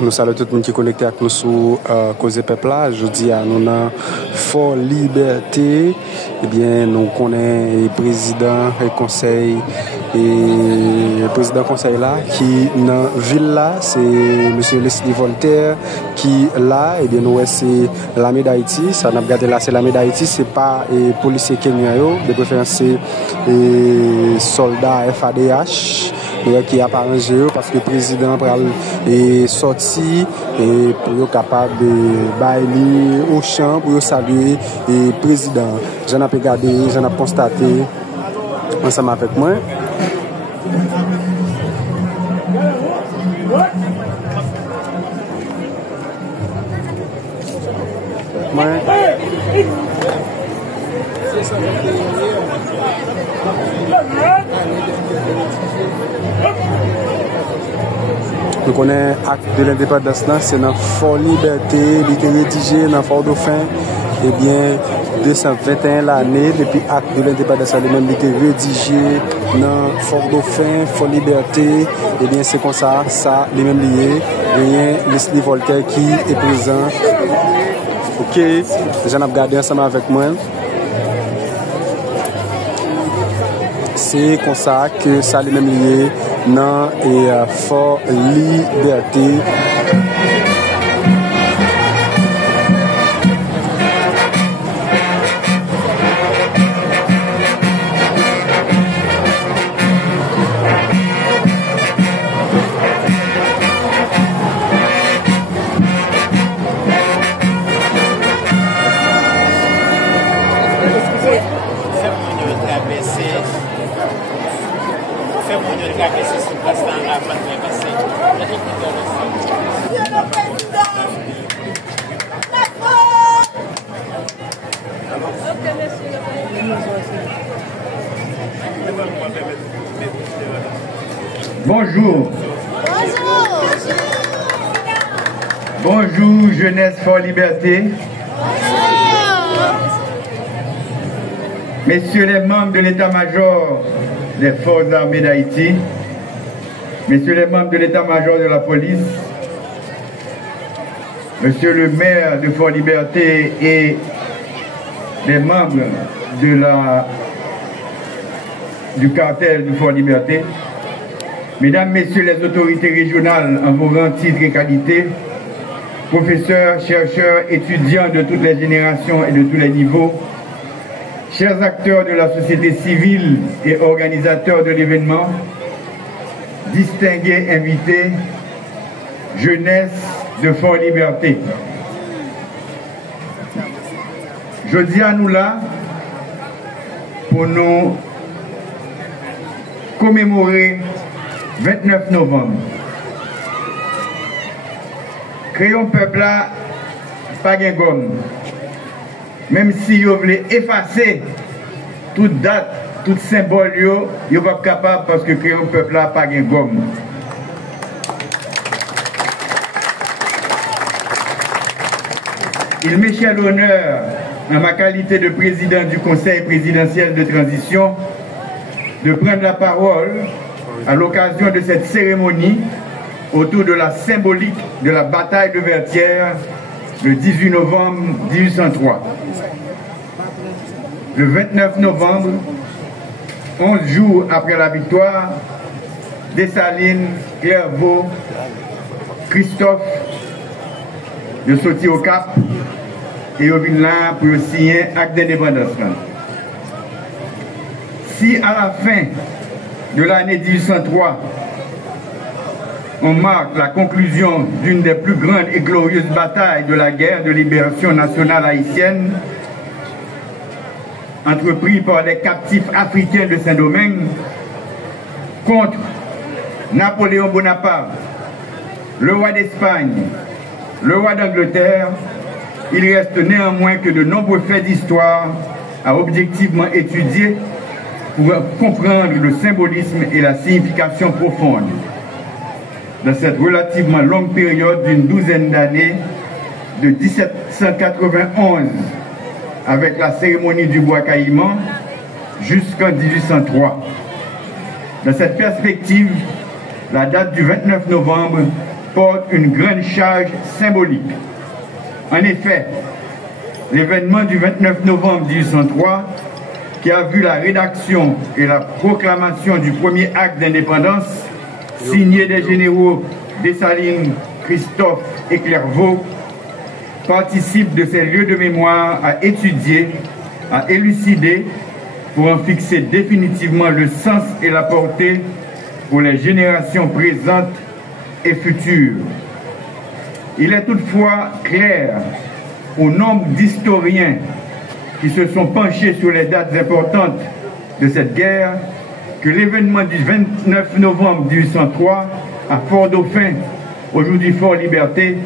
Nous saluons tout le monde qui est connecté avec nous sur Cause Peuple. Je dis à nous dans Fort Liberté. Eh bien, nous connaissons le président et conseil là qui dans la ville là, c'est monsieur Leslie Voltaire qui là. Eh bien, nous c'est l'armée d'Haïti. Ça n'a pas regardé là, c'est l'armée d'Haïti. C'est pas les policiers kenyans, de préférence c'est soldats FADH. Qui a arrangé parce que le président est sorti et pour être capable de bailler au champ pour saluer le président. J'en ai regardé, j'en ai constaté ensemble avec moi. Nous connaissons l'acte de l'indépendance, c'est dans Fort Liberté, il était rédigé dans Fort Dauphin, et bien 221 l'année, depuis l'acte de l'indépendance, lui-même était rédigé dans Fort Dauphin, Fort Liberté, et bien c'est comme ça, lui-même lié, rien Leslie Voltaire qui est présent. Ok, j'en ai regardé ensemble avec moi. C'est comme ça que ça lui-même lié dans Fort Liberté. Bonjour. Bonjour, jeunesse Fort Liberté. Messieurs les membres de l'état-major des forces armées d'Haïti, messieurs les membres de l'état-major de la police, monsieur le maire de Fort Liberté et les membres du cartel de Fort Liberté, mesdames, messieurs les autorités régionales en vos rangs, titres et qualités, professeurs, chercheurs, étudiants de toutes les générations et de tous les niveaux, chers acteurs de la société civile et organisateurs de l'événement, distingués invités, jeunesse de Fort Liberté. Je dis à nous là pour nous commémorer 29 novembre. Créons peuple là, pas de gomme. Même si vous voulez effacer toute date, tout symbole, vous n'êtes pas capable parce que créons peuple là, pas de gomme. Il m'est cher l'honneur, en ma qualité de président du Conseil présidentiel de transition, de prendre la parole à l'occasion de cette cérémonie autour de la symbolique de la bataille de Vertières le 18 novembre 1803. Le 29 novembre, 11 jours après la victoire, Dessalines, Clairvaux, Christophe, de sortir au Cap et au là pour signer acte d'indépendance. Si à la fin de l'année 1803, on marque la conclusion d'une des plus grandes et glorieuses batailles de la guerre de libération nationale haïtienne, entreprise par les captifs africains de Saint-Domingue contre Napoléon Bonaparte, le roi d'Espagne, le roi d'Angleterre, il reste néanmoins que de nombreux faits d'histoire à objectivement étudier pour comprendre le symbolisme et la signification profonde. dans cette relativement longue période d'une douzaine d'années, de 1791 avec la cérémonie du bois caïman jusqu'en 1803. Dans cette perspective, la date du 29 novembre porte une grande charge symbolique. En effet, l'événement du 29 novembre 1803, qui a vu la rédaction et la proclamation du premier acte d'indépendance, signé des généraux Dessalines, Christophe et Clairvaux, participe de ces lieux de mémoire à étudier, à élucider, pour en fixer définitivement le sens et la portée pour les générations présentes et futures. Il est toutefois clair au nombre d'historiens qui se sont penchés sur les dates importantes de cette guerre que l'événement du 29 novembre 1803 à Fort-Dauphin, aujourd'hui Fort-Liberté,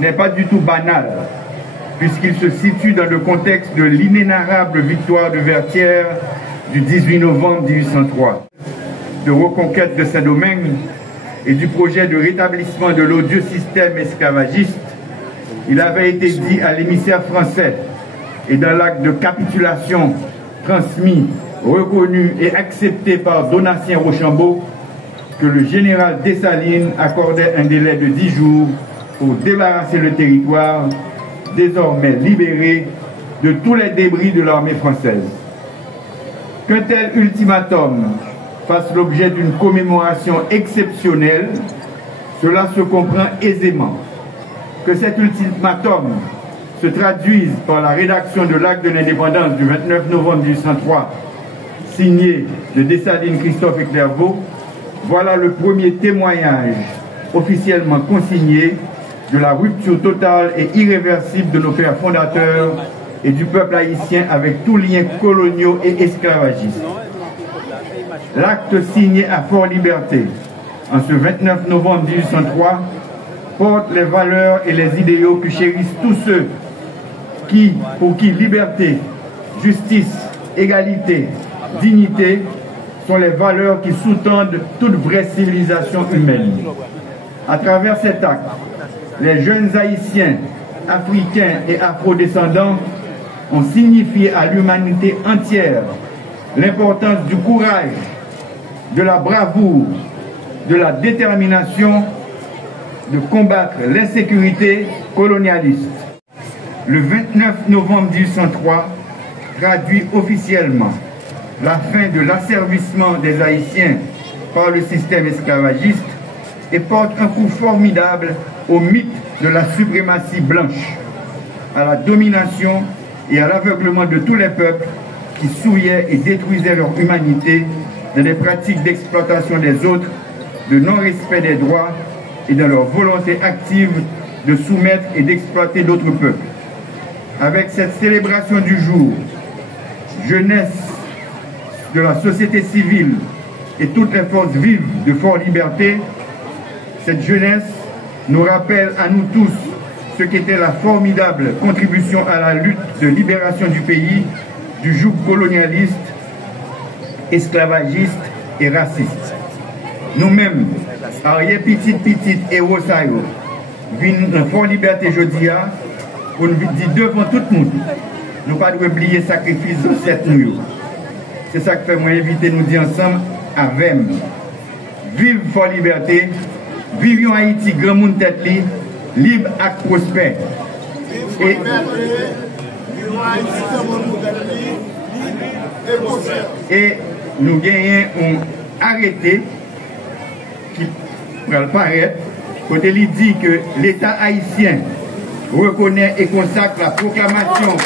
n'est pas du tout banal, puisqu'il se situe dans le contexte de l'inénarrable victoire de Vertières du 18 novembre 1803, de reconquête de Saint-Domingue et du projet de rétablissement de l'odieux système esclavagiste. Il avait été dit à l'émissaire français et dans l'acte de capitulation transmis, reconnu et accepté par Donatien Rochambeau que le général Dessalines accordait un délai de 10 jours pour débarrasser le territoire, désormais libéré de tous les débris de l'armée française. Qu'un tel ultimatum fasse l'objet d'une commémoration exceptionnelle, cela se comprend aisément. Que cet ultimatum se traduise par la rédaction de l'acte de l'indépendance du 29 novembre 1803, signé de Dessalines, Christophe et Clairvaux, voilà le premier témoignage officiellement consigné de la rupture totale et irréversible de nos pères fondateurs et du peuple haïtien avec tous liens coloniaux et esclavagistes. L'acte signé à Fort-Liberté en ce 29 novembre 1803 porte les valeurs et les idéaux que chérissent tous ceux pour qui liberté, justice, égalité, dignité sont les valeurs qui sous-tendent toute vraie civilisation humaine. À travers cet acte, les jeunes Haïtiens, Africains et Afro-descendants ont signifié à l'humanité entière l'importance du courage, de la bravoure, de la détermination de combattre l'insécurité colonialiste. Le 29 novembre 1803 traduit officiellement la fin de l'asservissement des Haïtiens par le système esclavagiste et porte un coup formidable au mythe de la suprématie blanche, à la domination et à l'aveuglement de tous les peuples qui souillaient et détruisaient leur humanité dans des pratiques d'exploitation des autres, de non-respect des droits et dans leur volonté active de soumettre et d'exploiter d'autres peuples. Avec cette célébration du jour, jeunesse de la société civile et toutes les forces vives de Fort-Liberté, cette jeunesse nous rappelle à nous tous ce qu'était la formidable contribution à la lutte de libération du pays du joug colonialiste, esclavagiste et raciste. Nous-mêmes, arrière petit et Rosario, venons en Fort-Liberté jodia pour nous dire devant tout le monde, nous ne pas oublier le sacrifice de cette nuit. C'est ça que fait moi inviter nous dire ensemble avec vive Fort-Liberté, vivons Haïti, grand monde tête libre et prospère. Et nous gagnons un arrêté qui va paraître, côté il dit que l'État haïtien reconnaît et consacre la proclamation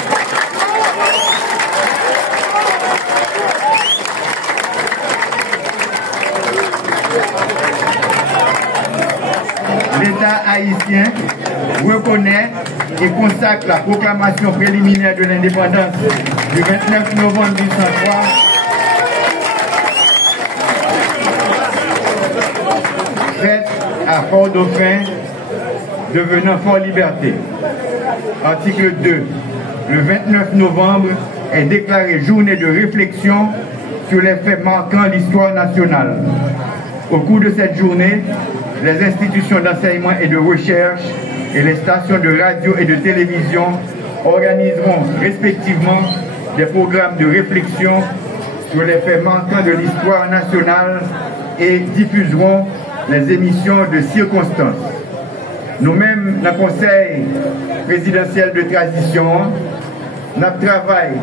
l'État haïtien reconnaît et consacre la proclamation préliminaire de l'indépendance du 29 novembre 1803 faite à Fort-Dauphin, devenant Fort-Liberté. Article 2. Le 29 novembre est déclaré journée de réflexion sur les faits marquant l'histoire nationale. Au cours de cette journée, les institutions d'enseignement et de recherche et les stations de radio et de télévision organiseront respectivement des programmes de réflexion sur les faits marquants de l'histoire nationale et diffuseront les émissions de circonstances. Nous-mêmes, le Conseil présidentiel de transition, nous travaillons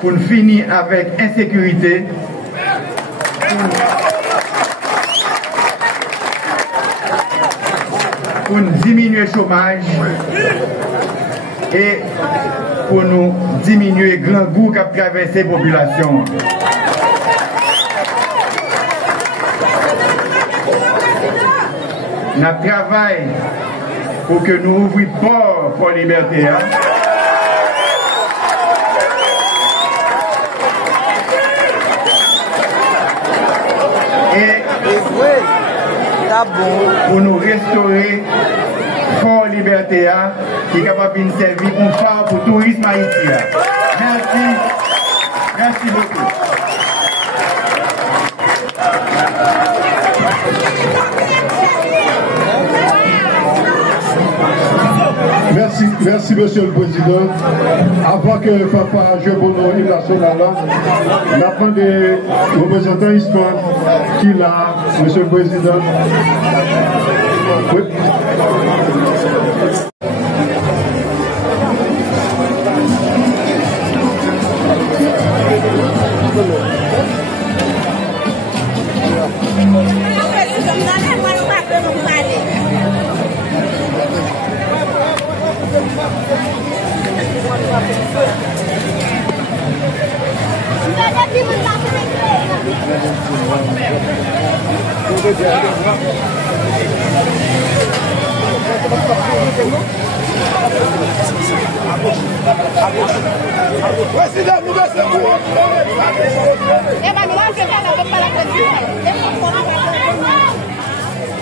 pour nous finir avec insécurité, pour nous diminuer le chômage et pour nous diminuer le grand goût qu'a traversé la population. Nous travaillons pour que nous ouvrions port pour la liberté. Et pour nous restaurer Fort Liberté qui est capable de servir un phare pour le tourisme haïtien. Merci. Merci beaucoup. Merci, Monsieur le Président. Avant que Papa Jobono et national, nous avons des représentants historiques qui là, Monsieur le Président. Oui.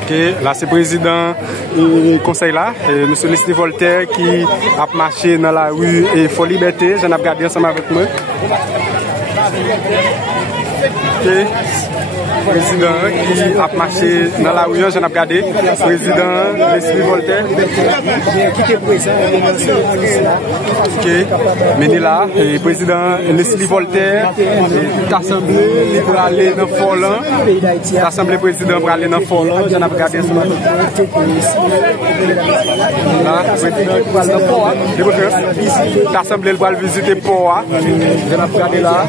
Ok, là c'est le président du conseil là, M. Leslie Voltaire qui a marché dans la rue et Fort Liberté. J'en ai regardé ensemble avec moi. Ok, président qui a marché dans la rue, j'en ai regardé. Président Leslie Voltaire. Ok, mais là, le président Leslie Voltaire, l'Assemblée pour aller dans Fort-Lan. L'Assemblée président pour aller dans Fort-Lan, j'en ai regardé ce matin. Là, le président pour aller dans Port. L'Assemblée pour aller visiter Port. J'en ai regardé là.